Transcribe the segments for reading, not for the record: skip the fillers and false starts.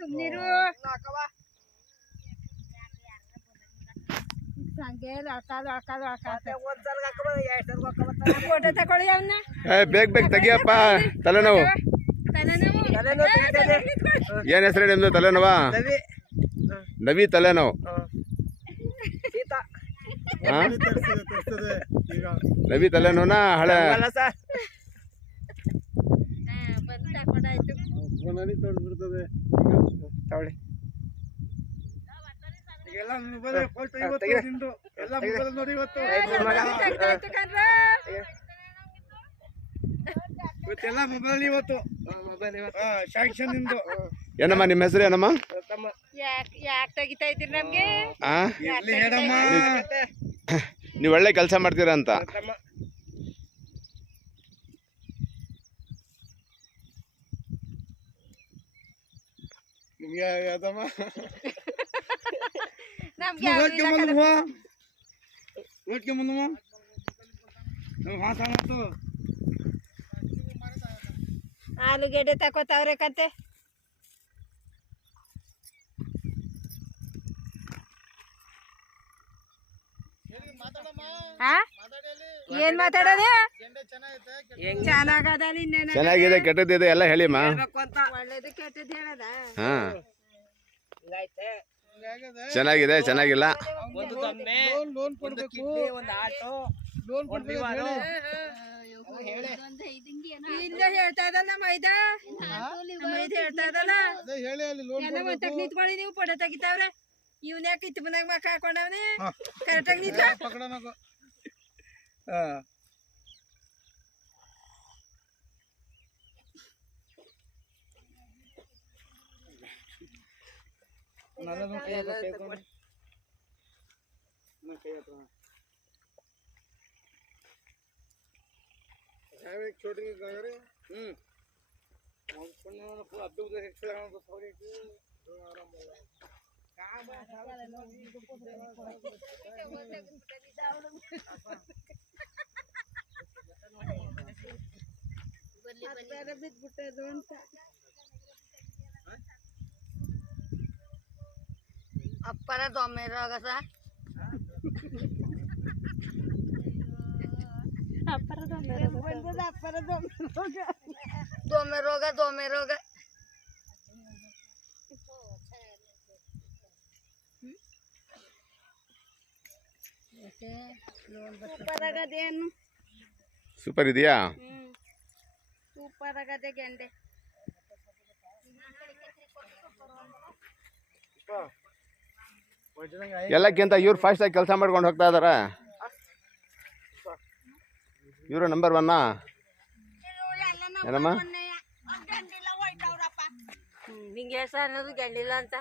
ಸುಮ್ನಿರು photo ತಗೊಳ್ಳಿ ಅವನ್ನ ಬೇಗ ತೆಗಿಯಪ್ಪ. ತಲೆನೋವು ಏನ್ ಹೆಸರು ನಿಮ್ದು? ತಲೆನೋವಾ? ನವಿ ತಲೆನೋವು. ನವಿ ತಲೆನೋನಾ ಹಳೆ ಏನಮ್ಮ ನಿಮ್ಮ ಹೆಸರು? ಏನಮ್ಮ? ಯಾಕೆ ತೆಗಿತಾ ಇದ್ದೀರಿ ನಮ್ಗೆ? ನೀವು ಒಳ್ಳೆ ಕೆಲಸ ಮಾಡ್ತೀರಾ ಅಂತ. ಆಲೂಗೆಡ್ಡೆ ತಕೋತಾವ್ರೆ ಕತೆ. ಏನ್ ಮಾತಾಡೋದು? ಚೆನ್ನಾಗಿದೆ ಕೆಟ್ಟದಿದೆ ಎಲ್ಲ ಹೇಳಿಮ್ಮ. ಒಳ್ಳೇದು ಕೆಟ್ಟದ್ದು ಹೇಳದ? ಹಾ ಚೆನ್ನಾಗಿದೆ ಚೆನ್ನಾಗಿಲ್ಲ. ಇಲ್ಲ ಹೇಳ್ತಾ ಇದಲ್ಲ ಮೈದಾ ಹೇಳ್ತಾ ಇದಲ್ಲ ನಿಂತ್ಕೊಳ್ಳಿ. ನೀವು ಫೋಟೋ ತೆಗಿತಾವ್ರೆ. ಇವ್ನ ಯಾಕೆ ಇತ್ತು ಬಂದಾಗ ಮಕ್ಕ ಹಾಕೊಂಡವ್ನೆ. ಕರೆಕ್ಟಾಗಿ ನಿಂತ छोटे ಅಪ್ಪರ ದೊಮ್ಮೆ ರೋಗ ಸಹ ದೊಮ್ಮೆ ರೋಗ ಸೂಪರ್ ಇದೆಯಾ? ಸೂಪರ್ ಆಗದೆ ಗೆಂಡೆ. ಎಲ್ಲಕ್ಕಿಂತ ಇವ್ರು ಫಾಸ್ಟ್ ಆಗಿ ಕೆಲಸ ಮಾಡ್ಕೊಂಡು ಹೋಗ್ತಾ ಇದಾರ. ಇವರು ನಂಬರ್ 1. ಏನಮ್ಮ ನಿಂಗೆ ಅನ್ನೋದು ಗಂಡಿಲ್ಲ ಅಂತ.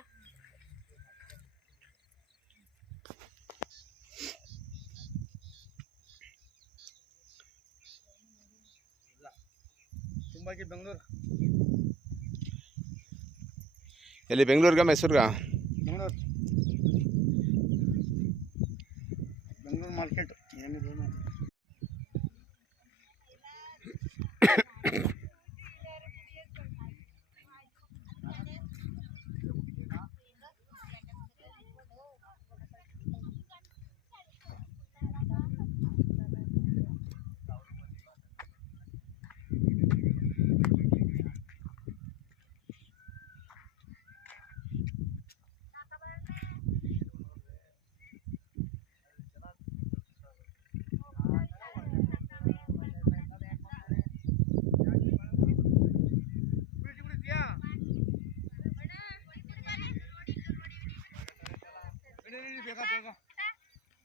ಬೆಂಗಳೂರು ಎಲ್ಲಿ? ಬೆಂಗಳೂರ್ಗ ಮೈಸೂರ್ಗ? ಬೆಂಗಳೂರು ಮಾರ್ಕೆಟ್ ಏನಿದೆ. ಬೇಗ